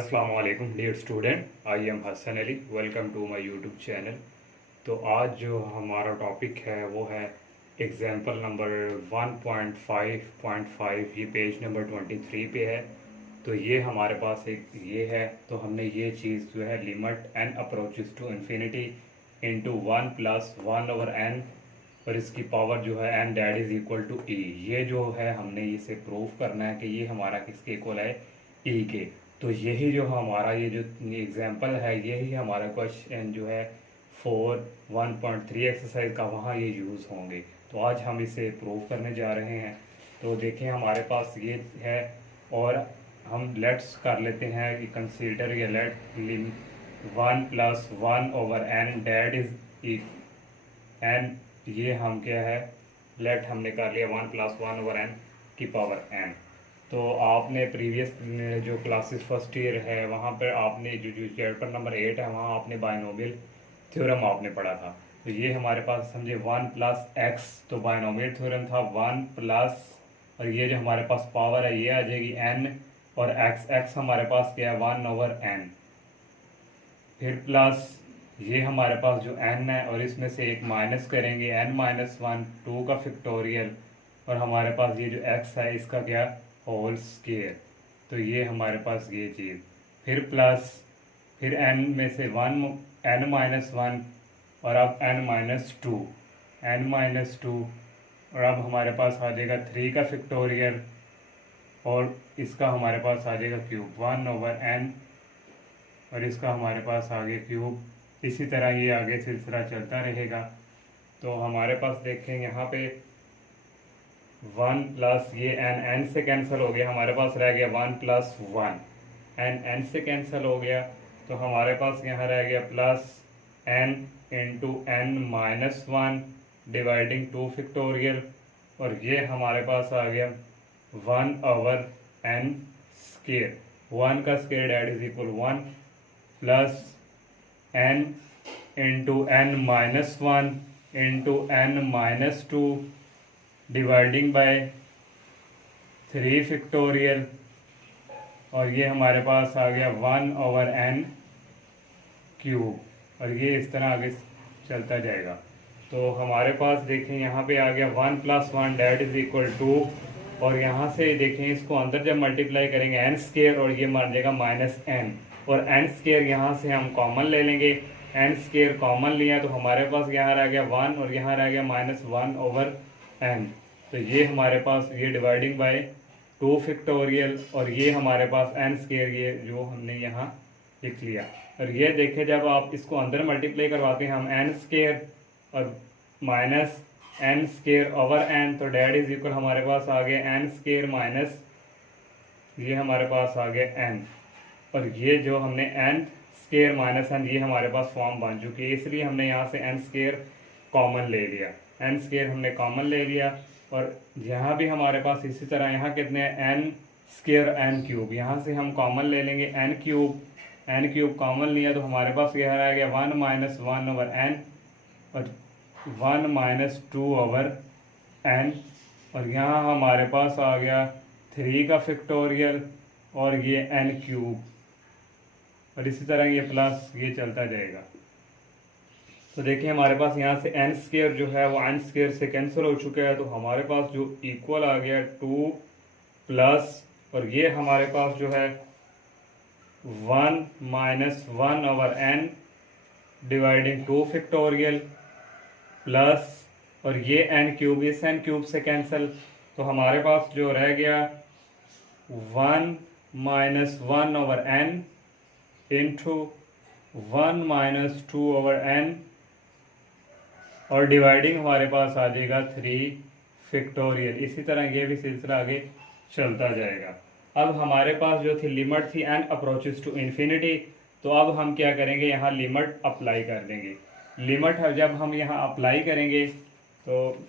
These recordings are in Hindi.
अस्सलाम वालेकुम dear student, I am Hasan Ali. Welcome to my YouTube channel. तो आज जो हमारा टॉपिक है वो है एग्जाम्पल नंबर 1.5.5। ये पेज नंबर 23 पे है। तो ये हमारे पास एक ये है। तो हमने ये चीज़ जो है limit n approaches to infinity into 1 plus 1/n और इसकी पावर जो है n that is equal to e. ये जो है हमने इसे प्रूफ करना है कि ये हमारा किसके इक्वल है, ई के। तो यही जो हमारा ये जो एग्जांपल है यही हमारा क्वेश्चन जो है 4.1.3 एक्सरसाइज का वहाँ ये यूज़ होंगे। तो आज हम इसे प्रूफ करने जा रहे हैं। तो देखें हमारे पास ये है और हम लेट्स कर लेते हैं कि कंसीडर ये let 1 plus 1/n that is n. ये हम क्या है लेट हमने कर लिया 1 प्लस 1/n की पावर n। तो आपने प्रीवियस जो क्लासेस फर्स्ट ईयर है वहाँ पर आपने जो चैप्टर नंबर 8 है वहाँ आपने बायनोमियल थ्योरम आपने पढ़ा था। तो ये हमारे पास समझे 1 प्लस एक्स, तो बायनोमियल थ्योरम था 1 प्लस और ये जो हमारे पास पावर है ये आ जाएगी n और एक्स हमारे पास क्या है 1/n। फिर प्लस ये हमारे पास जो n है और इसमें से एक माइनस करेंगे n-1 2 का फैक्टोरियल और हमारे पास ये जो x है इसका क्या होल स्क्वायर। तो ये हमारे पास ये चीज़ फिर प्लस फिर n में से 1 n-1 और अब n-2 और अब हमारे पास आ जाएगा 3 का फैक्टोरियल और इसका हमारे पास आ जाएगा क्यूब 1/n और इसका हमारे पास आगे क्यूब। इसी तरह ये आगे सिलसिला चलता रहेगा। तो हमारे पास देखें यहाँ पे 1 प्लस ये n से कैंसिल हो गया, हमारे पास रह गया 1 प्लस 1 n से कैंसिल हो गया। तो हमारे पास यहाँ रह गया plus n into n-1 dividing 2 factorial और ये हमारे पास आ गया 1/n स्क्वायर। 1 का square that is equal 1 plus n into n-1 into n-2 dividing by 3 factorial और ये हमारे पास आ गया 1/n क्यूब और ये इस तरह आगे चलता जाएगा। तो हमारे पास देखें यहाँ पे आ गया 1 प्लस 1 डैट इज इक्वल 2 और यहाँ से देखें इसको अंदर जब मल्टीप्लाई करेंगे n स्क्वायर और ये मान जाएगा -n और n स्क्वायर यहाँ से हम कॉमन ले लेंगे। n स्क्वायर कॉमन लिया तो हमारे पास यहाँ रह गया 1 और यहाँ रह गया -1/n। तो ये हमारे पास ये डिवाइडिंग बाय 2 फैक्टोरियल और ये हमारे पास n स्क्वायर ये जो हमने यहाँ लिख लिया। और ये देखें जब आप इसको अंदर मल्टीप्लाई करवाते हैं हम n स्क्वायर और minus n square over n तो डैट इज इक्वल हमारे पास आ गया n स्क्वायर माइनस ये हमारे पास आ गया n और ये जो हमने n स्क्वायर माइनस n ये हमारे पास फॉर्म बन चुकी है, इसलिए हमने यहाँ से n स्क्वायर कॉमन ले लिया। n स्क्वायर हमने कॉमन ले लिया और यहाँ भी हमारे पास इसी तरह यहाँ कितने n स्क्वायर n क्यूब, यहाँ से हम कॉमन ले लेंगे n क्यूब कॉमन लिया तो हमारे पास यह रह गया 1-1/n और 1-2/n और यहाँ हमारे पास आ गया 3 का फैक्टोरियल और ये n क्यूब और इसी तरह ये प्लस ये चलता जाएगा। तो देखिए हमारे पास यहाँ से n स्क्वायर जो है वो n स्क्वायर से कैंसिल हो चुका है। तो हमारे पास जो इक्वल आ गया 2 प्लस और ये हमारे पास जो है 1-1/n डिवाइडिंग 2 फैक्टोरियल प्लस और ये n क्यूब इस n क्यूब से कैंसिल तो हमारे पास जो रह गया 1-1/n इंटू 1-2/n और डिवाइडिंग हमारे पास आ जाएगा 3 फैक्टोरियल। इसी तरह ये भी सिलसिला आगे चलता जाएगा। अब हमारे पास जो थी लिमिट थी n अप्रोचेस टू इन्फिनिटी, तो अब हम क्या करेंगे यहाँ लिमिट अप्लाई कर देंगे। लिमिट जब हम यहाँ अप्लाई करेंगे तो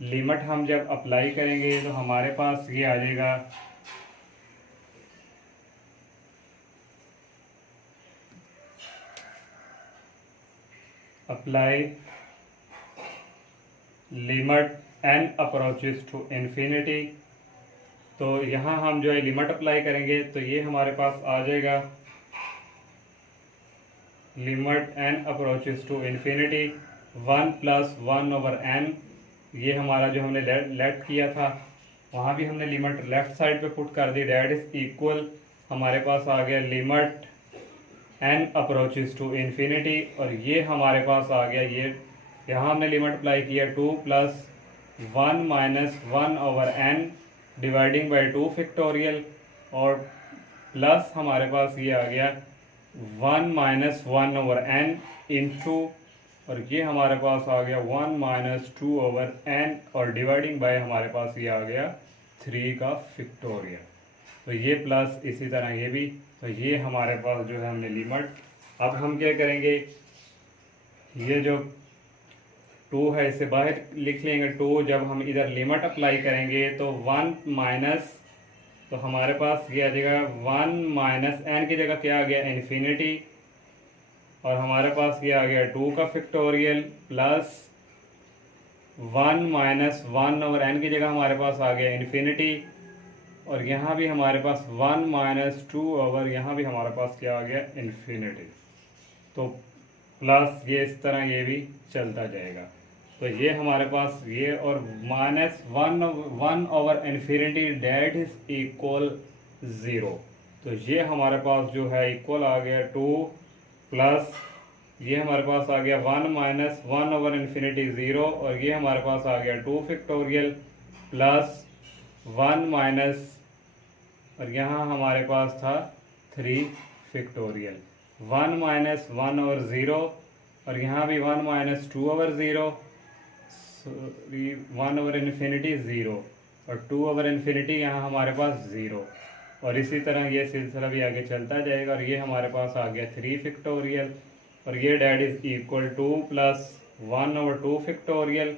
लिमिट हम जब अप्लाई करेंगे तो हमारे पास ये आ जाएगा apply limit n approaches to infinity तो यहाँ हम जो है लिमिट अप्लाई करेंगे तो ये हमारे पास आ जाएगा limit n approaches to infinity 1 + 1/n। ये हमारा जो हमने लेट किया था वहाँ भी हमने लिमिट लेफ्ट साइड पे पुट कर दी, डेट इज इक्वल हमारे पास आ गया limit n approaches to infinity, और ये हमारे पास आ गया ये यहाँ हमने लिमिट अप्लाई किया 2 + 1 - 1/n डिवाइडिंग बाई 2 फैक्टोरियल, और प्लस हमारे पास ये आ गया 1 - 1/n इंटू, और ये हमारे पास आ गया 1 - 2/n, और डिवाइडिंग बाय हमारे पास ये आ गया 3 का फैक्टोरियल। तो ये प्लस इसी तरह ये भी, तो ये हमारे पास जो है हमने लिमिट। अब हम क्या करेंगे, ये जो 2 है इसे बाहर लिख लेंगे। 2 जब हम इधर लिमिट अप्लाई करेंगे तो 1 माइनस, तो हमारे पास ये आ जाएगा 1 - n की जगह क्या आ गया इन्फिनिटी, और हमारे पास ये आ गया 2 का फैक्टोरियल प्लस 1 - 1/n की जगह हमारे पास आ गया इन्फिनिटी, और यहाँ भी हमारे पास 1 - 2 यहाँ भी हमारे पास क्या आ गया इन्फिनिटी। तो प्लस ये इस तरह ये भी चलता जाएगा। तो ये हमारे पास ये, और -1/∞ डेट इज इक्वल 0। तो ये हमारे पास जो है इक्वल आ गया 2 प्लस ये हमारे पास आ गया 1 - 1/∞ 0, और ये हमारे पास आ गया 2 फैक्टोरियल प्लस 1 माइनस, और यहाँ हमारे पास था 3 फैक्टोरियल, 1 - 1/0, और यहाँ भी 1 - 2/0, 1/∞ 0, और 2/∞ यहाँ हमारे पास 0, और इसी तरह ये सिलसिला भी आगे चलता जाएगा। और ये हमारे पास आ गया 3 फैक्टोरियल, और ये that is equal 2 + 1/2 factorial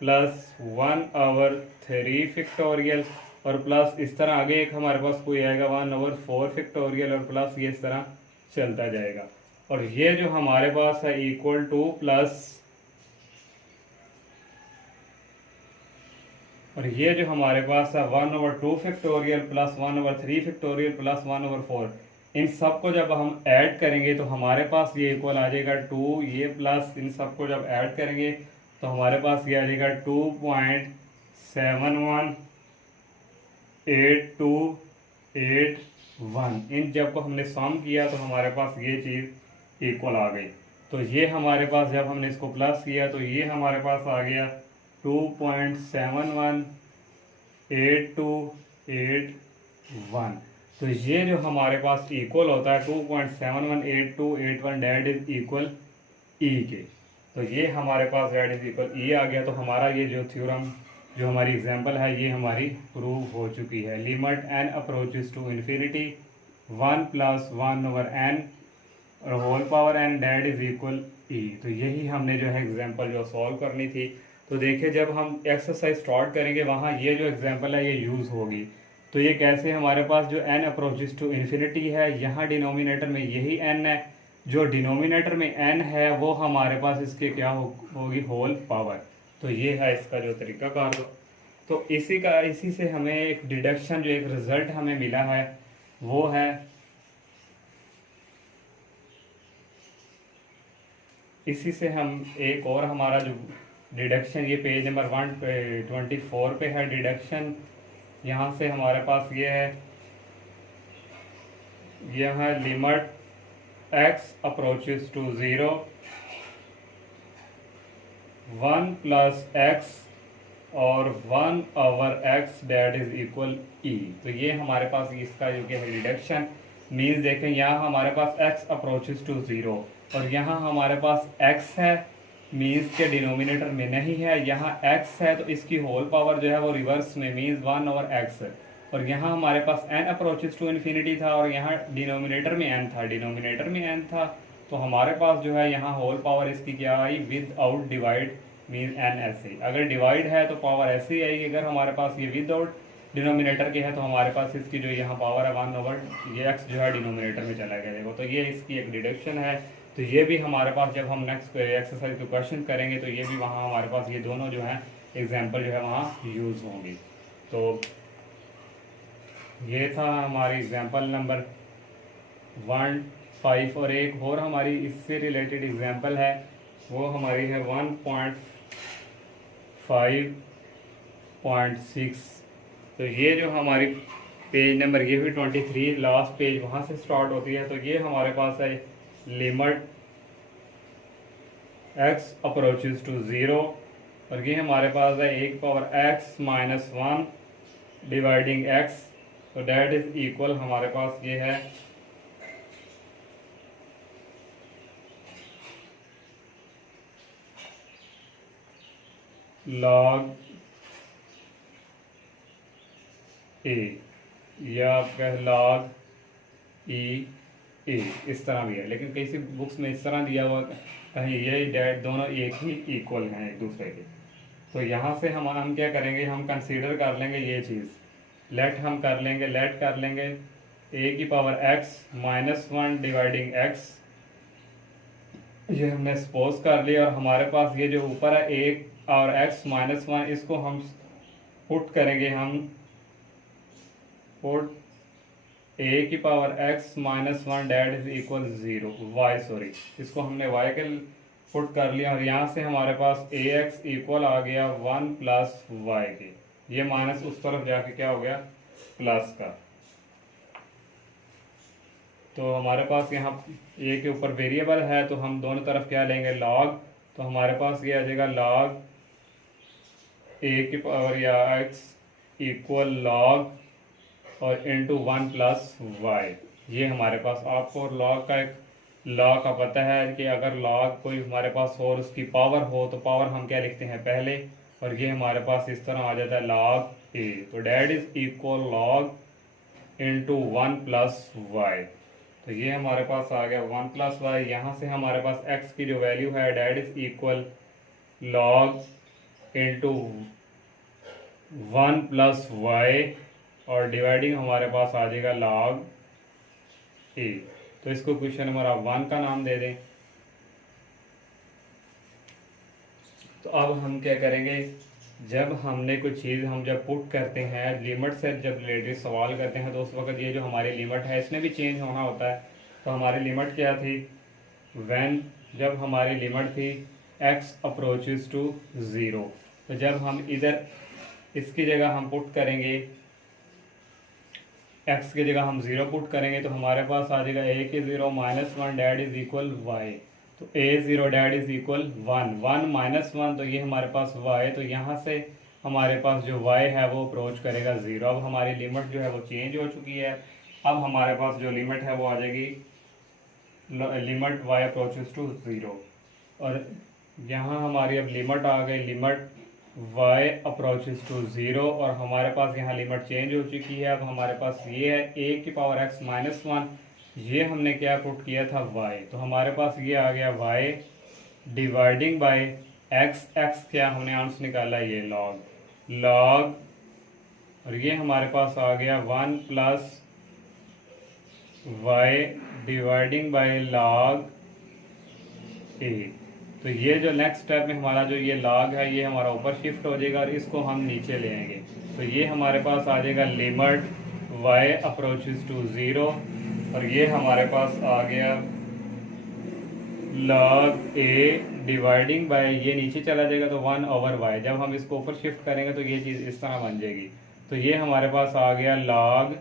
plus 1/3 factorial, और प्लस इस तरह आगे एक हमारे पास कोई आएगा 1/4 फैक्टोरियल, और प्लस ये इस तरह चलता जाएगा। और ये जो हमारे पास है इक्वल टू प्लस, और ये जो हमारे पास है 1/2 फैक्टोरियल प्लस 1/3 फैक्टोरियल प्लस 1/4, इन सबको जब हम ऐड करेंगे तो हमारे पास ये इक्वल आ जाएगा 2, ये प्लस इन सबको जब ऐड करेंगे तो हमारे पास ये आ जाएगा 2.718281। इन जब को हमने सम किया तो हमारे पास ये चीज़ इक्वल आ गई। तो ये हमारे पास जब हमने इसको प्लस किया तो ये हमारे पास आ गया 2.718281। तो ये जो हमारे पास इक्वल होता है 2.718281 डेट इज इक्वल ई के। तो ये हमारे पास डेट इज इक्वल ई आ गया। तो हमारा ये जो थ्योरम जो हमारी एग्जांपल है ये हमारी प्रूव हो चुकी है। Limit n approaches to infinity 1 + 1/n और whole power n that is equal e. तो यही हमने जो है एग्जांपल जो सॉल्व करनी थी। तो देखिए जब हम एक्सरसाइज स्टार्ट करेंगे वहाँ ये जो एग्जांपल है ये यूज़ होगी। तो ये कैसे, हमारे पास जो n अप्रोचेस टू इन्फिनिटी है यहाँ डिनोमिनेटर में यही n है, जो डिनोमिनेटर में n है वो हमारे पास इसके क्या होगी होल पावर। तो ये है इसका जो तरीकाकार। तो इसी से हमें एक डिडक्शन जो एक रिजल्ट हमें मिला है वो है, इसी से हम एक और हमारा जो डिडक्शन ये पेज नंबर 124 पे है डिडक्शन। यहाँ से हमारे पास ये है, यह है limit x approaches to 0 1 + x और 1/x date is equal e. तो ये हमारे पास इसका जो है रिडक्शन मीन्स देखें यहाँ हमारे पास x अप्रोचेस टू 0 और यहाँ हमारे पास x है मीन्स के डिनोमिनेटर में नहीं है, यहाँ x है तो इसकी होल पावर जो है वो रिवर्स में मीन्स 1/x है। और यहाँ हमारे पास n अप्रोचेस टू इन्फिनिटी था और यहाँ डिनोमिनेटर में n था, डिनोमिनेटर में n था। तो हमारे पास जो है यहाँ होल पावर इसकी क्या आई without divide mean n ऐसे। अगर डिवाइड है तो पावर ऐसे ही आएगी, अगर हमारे पास ये विद आउट डिनोमिनेटर के है तो हमारे पास इसकी जो यहाँ पावर है 1/, ये x जो है डिनोमिनेटर में चला जाएगा। तो ये इसकी एक डिडक्शन है। तो ये भी हमारे पास जब हम नेक्स्ट एक्सरसाइज के क्वेश्चन करेंगे तो ये भी वहाँ हमारे पास ये दोनों जो है एग्जाम्पल जो है वहाँ यूज़ होंगी। तो ये था हमारी एग्जांपल नंबर 1, 5 और एक और हमारी इससे रिलेटेड एग्जांपल है, वो हमारी है 1.5.6। तो ये जो हमारी पेज नंबर ये भी 23 लास्ट पेज वहाँ से स्टार्ट होती है। तो ये हमारे पास है लिमिट x अप्रोचेज टू 0, और ये हमारे पास है 1 x-1 डिवाइडिंग x, तो डेट इज इक्वल हमारे पास ये है log a, या आप कह log e a, इस तरह भी है, लेकिन कई सी बुक्स में इस तरह दिया हुआ कहीं ये डेट दोनों एक ही इक्वल हैं एक दूसरे के। तो यहाँ से हम क्या करेंगे, हम कंसीडर कर लेंगे ये चीज़, लेट कर लेंगे a की पावर x-1 डिवाइडिंग x, ये हमने सपोज कर लिया। और हमारे पास ये जो ऊपर है 1 और x-1, इसको हम पुट करेंगे, हम पुट a की power x-1 that is equal 0 y, sorry इसको हमने y के पुट कर लिया, और यहाँ से हमारे पास ax इक्वल आ गया 1 प्लस y के, ये माइनस उस तरफ जाके क्या हो गया प्लस का। तो हमारे पास यहाँ a के ऊपर वेरिएबल है, तो हम दोनों तरफ क्या लेंगे log, तो हमारे पास ये आ जाएगा log a की पावर या x इक्वल log और इंटू 1 प्लस वाई, ये हमारे पास। आपको लॉग का एक लॉ का पता है कि अगर लॉग कोई हमारे पास हो और उसकी पावर हो तो पावर हम क्या लिखते हैं पहले, और ये हमारे पास इस तरह आ जाता है log a, तो that is equal log into 1 plus Y. तो ये हमारे पास आ गया 1 प्लस वाई। यहाँ से हमारे पास x की जो वैल्यू है that is equal log into 1 plus Y, और डिवाइडिंग हमारे पास आ जाएगा log a। तो इसको क्वेश्चन नंबर आप 1 का नाम दे दें। तो अब हम क्या करेंगे, जब हमने कोई चीज़ हम जब पुट करते हैं लिमिट से जब रिलेटेड सवाल करते हैं, तो उस वक्त ये जो हमारी लिमिट है इसमें भी चेंज होना होता है। तो हमारी लिमिट क्या थी, व्हेन, जब हमारी लिमिट थी x अप्रोचेज टू 0, तो जब हम इधर इसकी जगह हम पुट करेंगे, x की जगह हम 0 पुट करेंगे, तो हमारे पास आ जाएगा a के 0 -1 डेट इज इक्वल y, तो a0 डेट इज इक्वल 1 -1, तो ये हमारे पास y, तो यहाँ से हमारे पास जो y है वो अप्रोच करेगा 0। अब हमारी लिमिट जो है वो चेंज हो चुकी है। अब हमारे पास जो लिमिट है वो आ जाएगी लिमिट y अप्रोचेस टू 0, और यहाँ हमारी अब लिमिट आ गई लिमिट y अप्रोचेस टू 0, और हमारे पास यहाँ लिमिट चेंज हो चुकी है। अब हमारे पास ये है a की पावर x-1, ये हमने क्या पुट किया था y, तो हमारे पास ये आ गया y डिवाइडिंग बाय x क्या हमने आंसर निकाला ये log, और ये हमारे पास आ गया 1 plus y dividing by log a। तो ये जो नेक्स्ट स्टेप में हमारा जो ये log है ये हमारा ऊपर शिफ्ट हो जाएगा और इसको हम नीचे ले आएंगे। तो ये हमारे पास आ जाएगा लिमिट y अप्रोचेस टू 0, और ये हमारे पास आ गया log a डिवाइडिंग बाय, ये नीचे चला जाएगा तो 1/y। जब हम इसको ऊपर शिफ्ट करेंगे तो ये चीज़ इस तरह बन जाएगी। तो ये हमारे पास आ गया log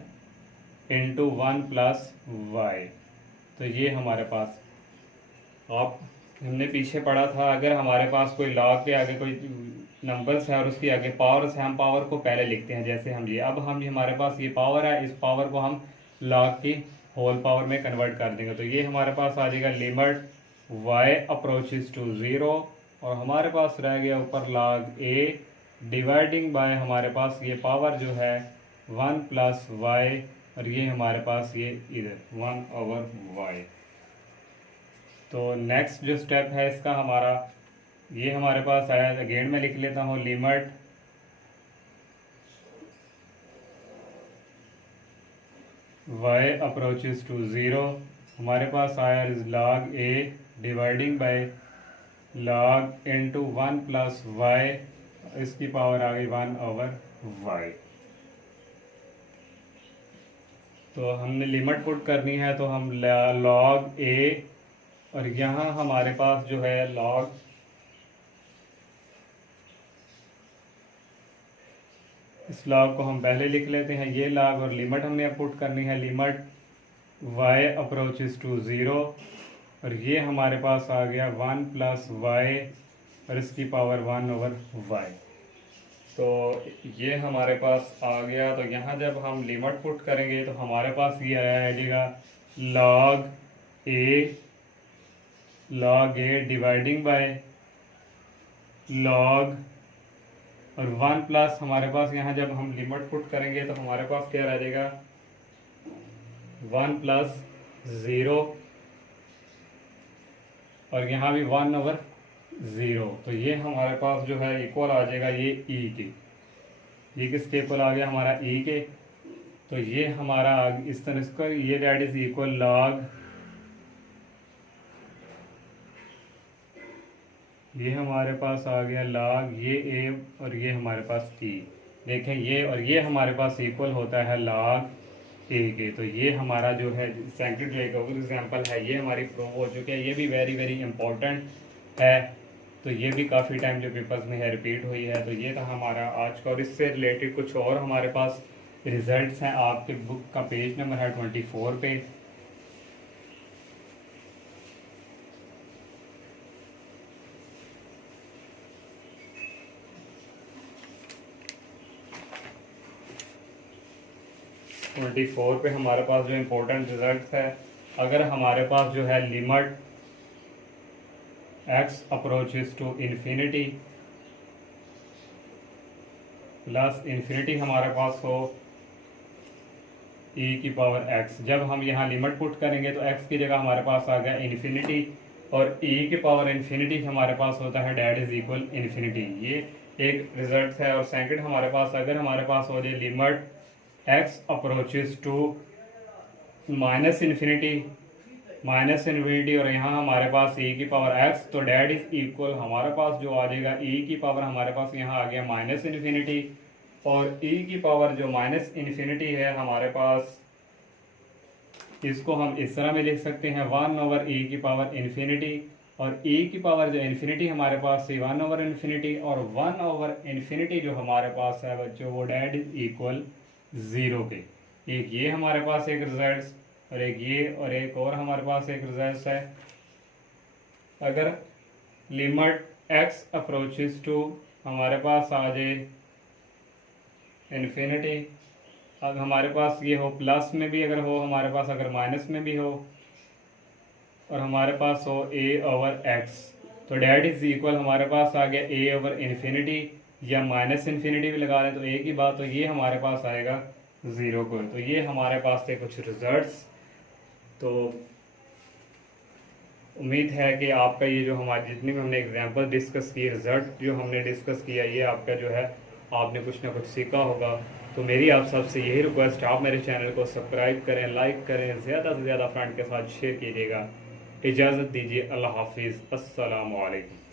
इंटू 1 प्लस वाई। तो ये हमारे पास, आप हमने पीछे पढ़ा था, अगर हमारे पास कोई log के आगे कोई नंबर्स है और उसके आगे पावर्स है, हम पावर को पहले लिखते हैं, जैसे हम ये, अब हम हमारे पास ये पावर है, इस पावर को हम log की होल पावर में कन्वर्ट कर देंगे। तो ये हमारे पास आ जाएगा लिमिट y अप्रोचेस टू 0, और हमारे पास रह गया ऊपर log a डिवाइडिंग बाय हमारे पास ये पावर जो है 1 प्लस वाई, और ये हमारे पास ये इधर 1/y। तो नेक्स्ट जो स्टेप है इसका हमारा, ये हमारे पास आया, अगेन मैं लिख लेता हूँ लिमिट y अप्रोचेस टू 0, हमारे पास आया log a dividing by log into 1 plus Y, इसकी पावर आ गई 1/y। तो हमने लिमिट पुट करनी है, तो हम लॉग ए, और यहाँ हमारे पास जो है लॉग इस लॉग को हम पहले लिख लेते हैं, ये लॉग, और लिमिट हमने अब पुट करनी है, लिमिट y अप्रोचेस टू 0, और ये हमारे पास आ गया 1 प्लस वाई और इसकी पावर 1/y। तो ये हमारे पास आ गया। तो यहाँ जब हम लिमिट पुट करेंगे तो हमारे पास ये आ जाएगा log a dividing by log, और 1 प्लस हमारे पास यहाँ जब हम लिमिट पुट करेंगे तो हमारे पास क्या रह जाएगा 1 प्लस 0, और यहाँ भी 1/0। तो ये हमारे पास जो है इक्वल आ जाएगा ये e के, ये किसके इक्वल आ गया हमारा e के। तो ये हमारा इस तरह इसका ये डेट इज इक्वल लॉग, ये हमारे पास आ गया लॉग ये a, और ये हमारे पास e। देखें ये और ये हमारे पास इक्वल होता है लॉग ए के। तो ये हमारा जो है सेकंड जो एग्जाम्पल है ये हमारी प्रूव हो चुकी है। ये भी वेरी वेरी इंपॉर्टेंट है, तो ये भी काफ़ी टाइम जो पेपर्स में है रिपीट हुई है। तो ये था हमारा आज का, और इससे रिलेटेड कुछ और हमारे पास रिजल्ट्स हैं। आपके बुक का पेज नंबर है 24 पे। पे हमारे पास जो इम्पोर्टेंट रिजल्ट है, अगर हमारे पास जो है limit x approaches to infinity plus infinity हमारे पास हो e की पावर x, जब हम यहाँ लिमिट पुट करेंगे तो x की जगह हमारे पास आ गया इन्फिनिटी, और e की पावर इन्फिनिटी हमारे पास होता है डेट इज इक्वल इन्फिनिटी। ये एक रिजल्ट है। और सेकंड हमारे पास अगर हमारे पास हो जाए limit x approaches to minus infinity और यहाँ हमारे पास e की पावर x, तो डेट इज इक्वल हमारे पास जो आ जाएगा e की पावर हमारे पास यहाँ आ गया माइनस इन्फिनिटी, और e की पावर जो माइनस इन्फिनिटी है हमारे पास, इसको हम इस तरह में लिख सकते हैं 1/e की पावर इन्फिनिटी, और e की पावर जो इन्फिनिटी हमारे पास थी 1/इन्फिनिटी, और 1/इन्फिनिटी जो हमारे पास है बच्चों वो डेट इज इक्वल 0 के। एक ये हमारे पास एक रिजल्ट, और एक ये, और एक और हमारे पास एक रिजल्ट है। अगर लिमिट x अप्रोचेस टू हमारे पास आ जाए इन्फिनिटी, अब हमारे पास ये हो प्लस में भी अगर हो हमारे पास, अगर माइनस में भी हो, और हमारे पास हो a/x, तो डेट इज इक्वल हमारे पास आ गया a/इन्फिनिटी, या माइनस इन्फिनिटी भी लगा लें तो एक ही बात। तो ये हमारे पास आएगा 0 को। तो ये हमारे पास थे कुछ रिजल्ट्स। तो उम्मीद है कि आपका ये जो हमारे जितनी भी हमने एग्जांपल डिस्कस किए, रिजल्ट जो हमने डिस्कस किया, ये आपका जो है आपने कुछ ना कुछ सीखा होगा। तो मेरी आप सबसे यही रिक्वेस्ट, आप मेरे चैनल को सब्सक्राइब करें, लाइक करें, ज़्यादा से ज़्यादा फ्रेंड के साथ शेयर कीजिएगा। इजाज़त दीजिए, अल्लाह हाफिज़, अस्सलामु अलैकुम।